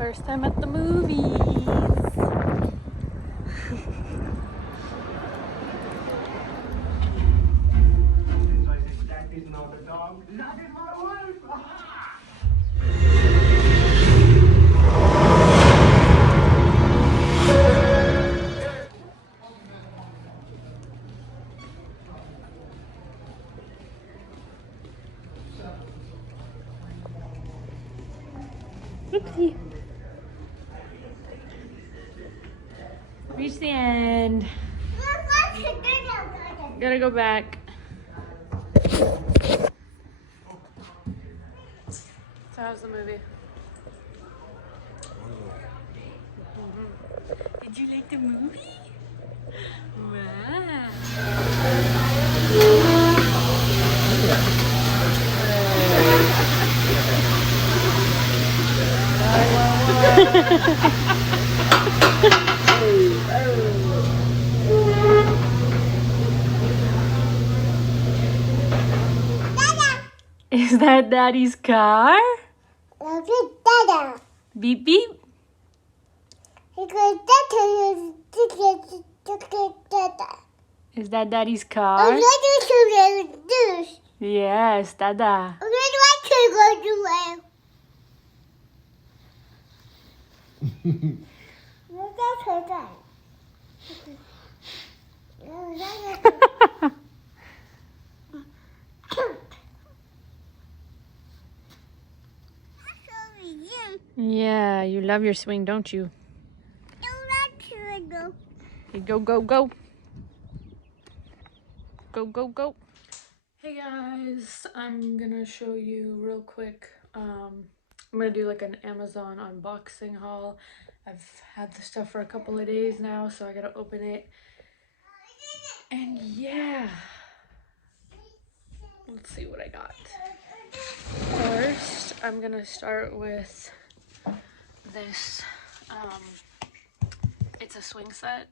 First time at the movies. That is not a dog. That is my wife. Aha! Oopsie. Reach the end. Gotta go back. So how's the movie? Did you like the movie? Wow. Is that Daddy's car? Beep beep. Is that Daddy's car? Yes, Dada. Yeah, you love your swing, don't you? Hey, go, go, go. Go, go, go. Hey guys, I'm gonna show you real quick. I'm gonna do like an Amazon unboxing haul. I've had the stuff for a couple of days now, so I gotta open it. And yeah, let's see what I got. First, I'm gonna start with this. It's a swing set.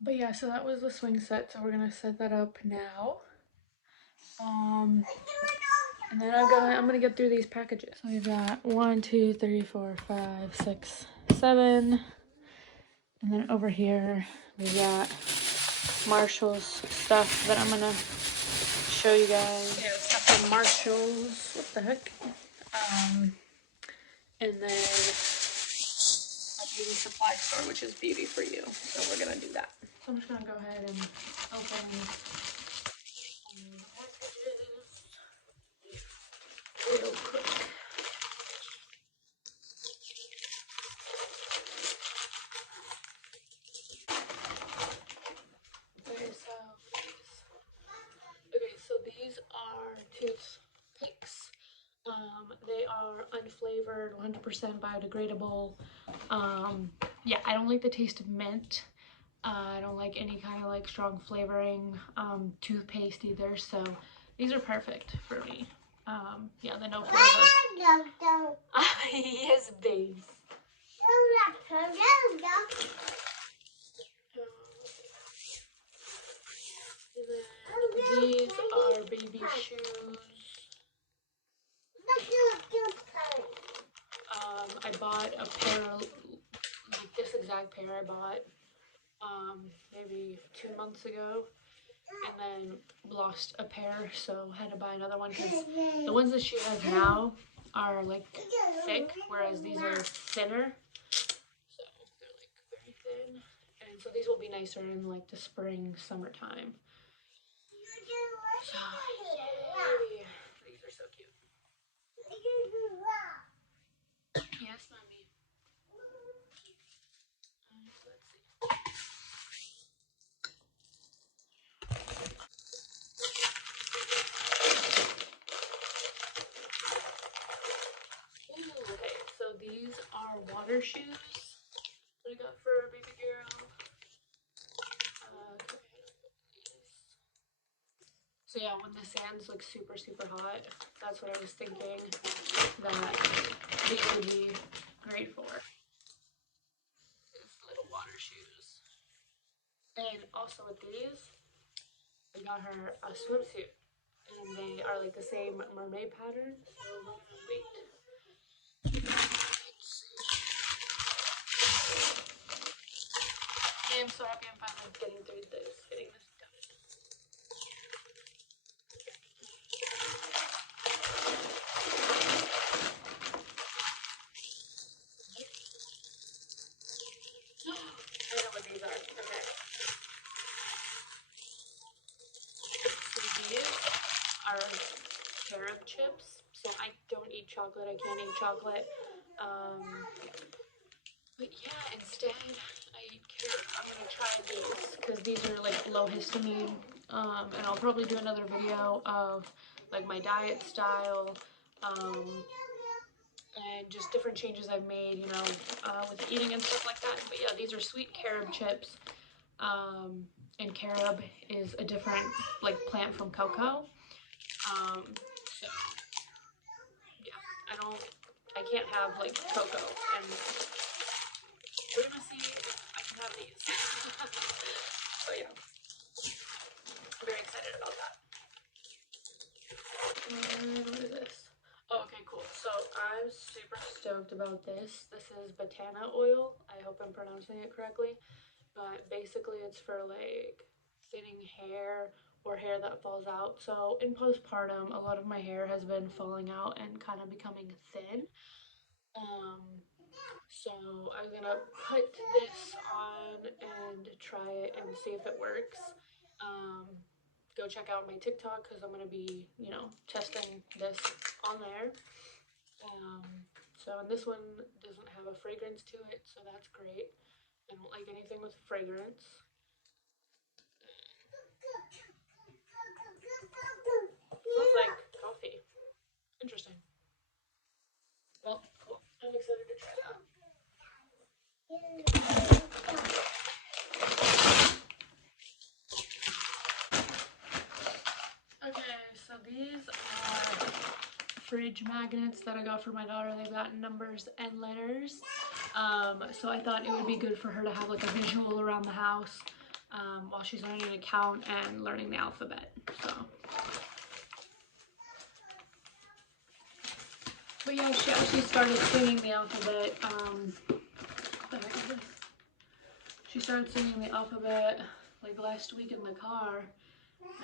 But yeah, so that was the swing set. So we're gonna set that up now. And then I'm gonna get through these packages. So we've got 1, 2, 3, 4, 5, 6, 7. And then over here we got Marshall's stuff that I'm gonna show you guys. Yeah, stuff from Marshall's. What the heck? And then a beauty supply store, which is Beauty for You. So we're gonna do that. So I'm just gonna go ahead and open real quick. Okay, so these are toothpicks. They are unflavored, 100% biodegradable. Yeah, I don't like the taste of mint. I don't like any kind of like strong flavoring toothpaste either, so these are perfect for me. Yeah, the no flavor. Yes, babes. These are baby shoes. I bought a pair, like this exact pair I bought maybe 2 months ago, and then lost a pair, so had to buy another one because the ones that she has now are like thick, whereas these are thinner. So they're like very thin, and so these will be nicer in like the spring, summertime. So, yay. These are so cute. Yes, mommy. Let's see. Ooh, okay, so these are water shoes that I got for our baby girl. So yeah, when the sand's like super, super hot, that's what I was thinking that these would be great for. These little water shoes. And also with these, I got her a swimsuit. And they are like the same mermaid pattern. So wait. I am so happy I'm finally getting through this, getting this done. I know what these are. Okay. So these are carob chips. So I don't eat chocolate. I can't eat chocolate. But yeah, instead I eat carob. I'm gonna try these because these are like low histamine. And I'll probably do another video of like my diet style. And just different changes I've made, you know, with eating and stuff like that. But yeah, these are sweet carob chips. And carob is a different like plant from cocoa. So yeah, I can't have like cocoa, and we're gonna see if I can have these. So yeah, I'm very excited about that. And what is this? Oh, okay, cool. So I'm super stoked about this. This is Botana oil. I hope I'm pronouncing it correctly. But basically it's for like thinning hair or hair that falls out. So in postpartum, a lot of my hair has been falling out and kind of becoming thin. So I'm gonna put this on and try it and see if it works. Go check out my TikTok because I'm gonna be, you know, testing this on there. And this one doesn't have a fragrance to it, so that's great. I don't like anything with fragrance. Smells like coffee. Interesting. Well, cool. I'm excited to try that. Okay, so these are fridge magnets that I got for my daughter. They've got numbers and letters. So I thought it would be good for her to have like a visual around the house while she's learning to count and learning the alphabet. So, but yeah, she actually started singing the alphabet. What the heck is this? She started singing the alphabet like last week in the car,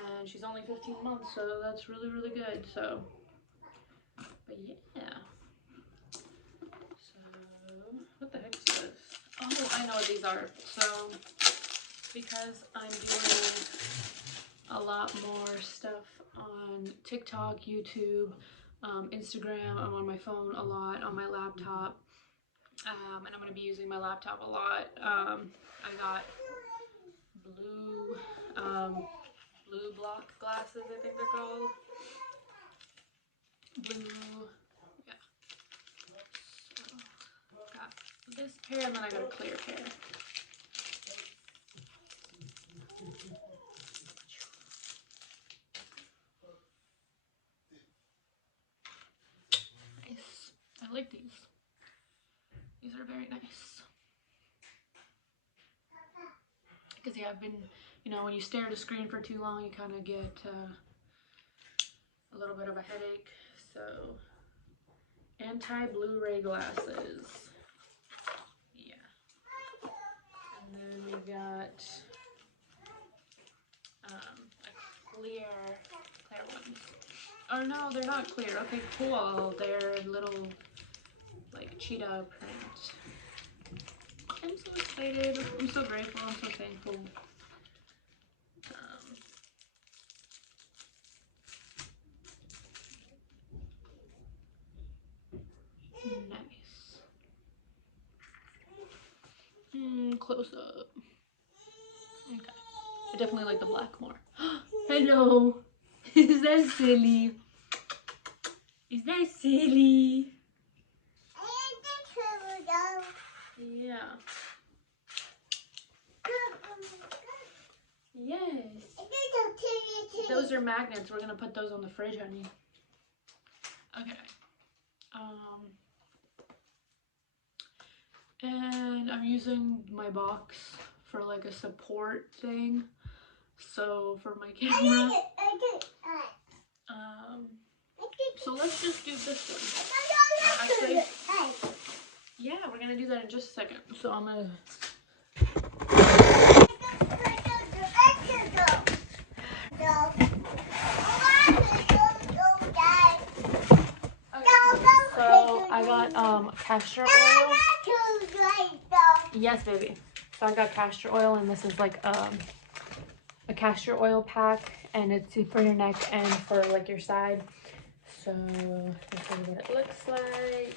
and she's only 15 months, so that's really, really good. So, but yeah. So, what the heck is this? Oh, I know what these are. So, because I'm doing a lot more stuff on TikTok, YouTube, Instagram, I'm on my phone a lot, on my laptop, and I'm going to be using my laptop a lot. I got blue block glasses, I think they're called. Blue, yeah. So, got this pair, and then I got a clear pair. Nice. I like these. These are very nice. Because yeah, I've been, you know, when you stare at a screen for too long, you kind of get a little bit of a headache. So, anti-Blu-ray glasses. Yeah. And then we've got a clear ones. Oh no, they're not clear. Okay, cool. They're little like cheetah print. I'm so excited. I'm so grateful. I'm so thankful. Nice. Close up. Okay. I definitely like the black more. Hello. Is that silly? Is that silly? Yeah. Yes. Those are magnets. We're gonna put those on the fridge, honey. Okay. And I'm using my box for like a support thing. So for my camera. So let's just do this one. Actually, yeah, we're gonna do that in just a second. So I'm gonna castor oil. Yes, baby. So I got castor oil, and this is like a castor oil pack, and it's for your neck and for like your side. So this is what it looks like.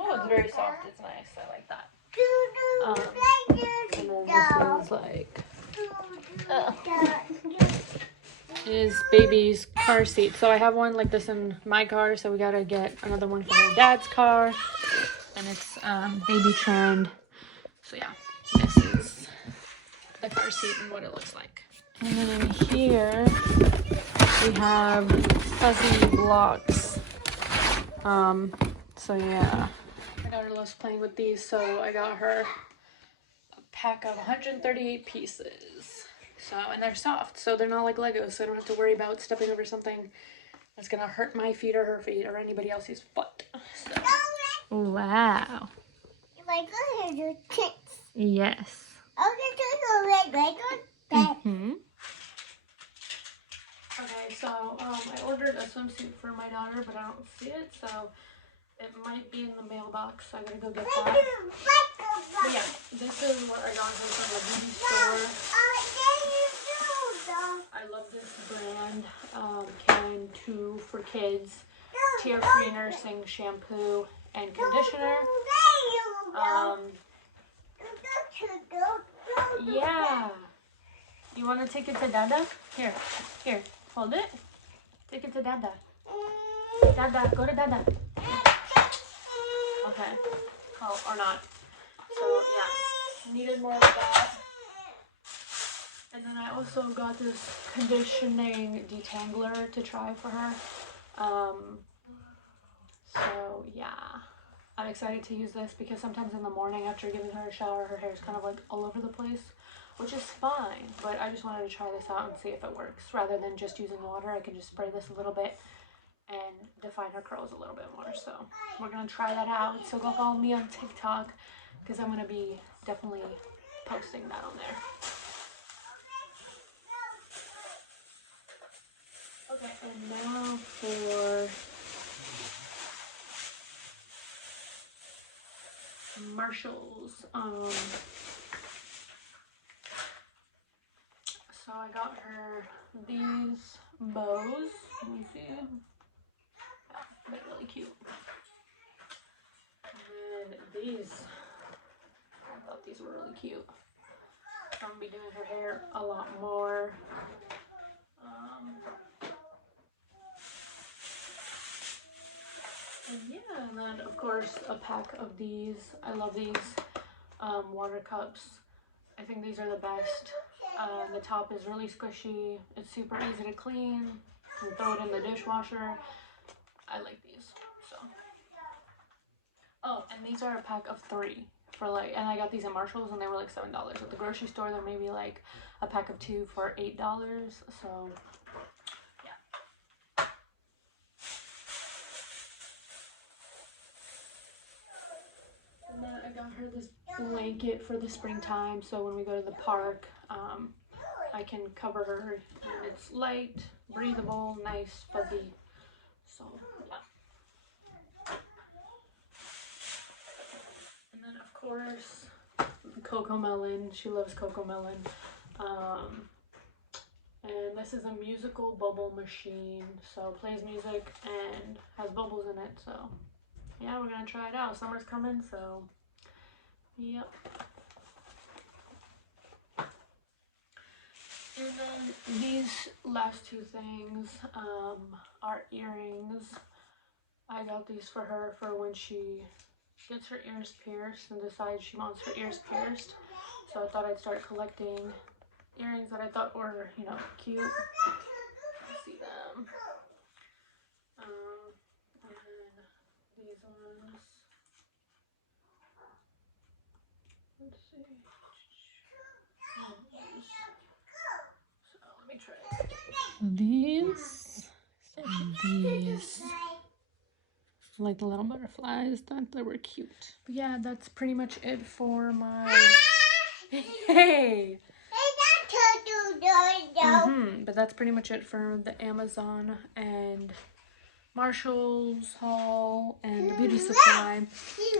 Oh, it's very soft. It's nice. I like that. And then this is like is baby's car seat. So I have one like this in my car, so we gotta get another one for my dad's car, and it's baby trend. So yeah, this is the car seat and what it looks like. And then in here we have fuzzy blocks. So yeah, my daughter loves playing with these, so I got her a pack of 138 pieces. So, and they're soft, so they're not like Legos, so I don't have to worry about stepping over something that's gonna hurt my feet or her feet or anybody else's foot. So. Wow. Yes. Mm-hmm. Okay, so I ordered a swimsuit for my daughter, but I don't see it, so it might be in the mailbox. So I gotta go get that. But yeah, this is what I got her from the beauty store. I love this brand, Can 2 for kids, tear-free nursing shampoo and conditioner. Yeah. You want to take it to Dada? Here, hold it. Take it to Dada. Dada, go to Dada. Okay. Oh, or not. So, yeah. Needed more of that. And then I also got this conditioning detangler to try for her. So, yeah. I'm excited to use this because sometimes in the morning after giving her a shower, her hair is kind of like all over the place, which is fine. But I just wanted to try this out and see if it works. Rather than just using water, I can just spray this a little bit and define her curls a little bit more. So we're going to try that out. So go follow me on TikTok because I'm going to be definitely posting that on there. Okay, and now for Marshalls. So I got her these bows. Let me see. Yeah, they're really cute. And these, I thought these were really cute. I'm gonna be doing her hair a lot more. And yeah, and then of course a pack of these. I love these water cups. I think these are the best. The top is really squishy. It's super easy to clean. You can throw it in the dishwasher. I like these. So. Oh, and these are a pack of 3 for like, and I got these at Marshalls and they were like $7. At the grocery store, they're maybe like a pack of 2 for $8. So. And then I got her this blanket for the springtime, so when we go to the park, I can cover her, and it's light, breathable, nice, fuzzy, so yeah. And then of course, Coco Melon, she loves Coco Melon, and this is a musical bubble machine, so it plays music and has bubbles in it, so yeah, we're gonna try it out. Summer's coming, so yep. And then these last 2 things are earrings. I got these for her for when she gets her ears pierced and decides she wants her ears pierced. So I thought I'd start collecting earrings that I thought were, you know, cute. Let's see them. And then these ones. Let's see. So let me try these and these. Like the little butterflies, thought they were cute. But yeah, that's pretty much it for my. Hey! But that's pretty much it for the Amazon and Marshall's haul and the beauty supply.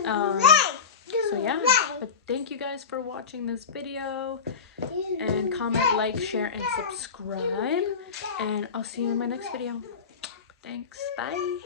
So yeah, but thank you guys for watching this video, and comment, like, share, and subscribe, and I'll see you in my next video. Thanks, bye.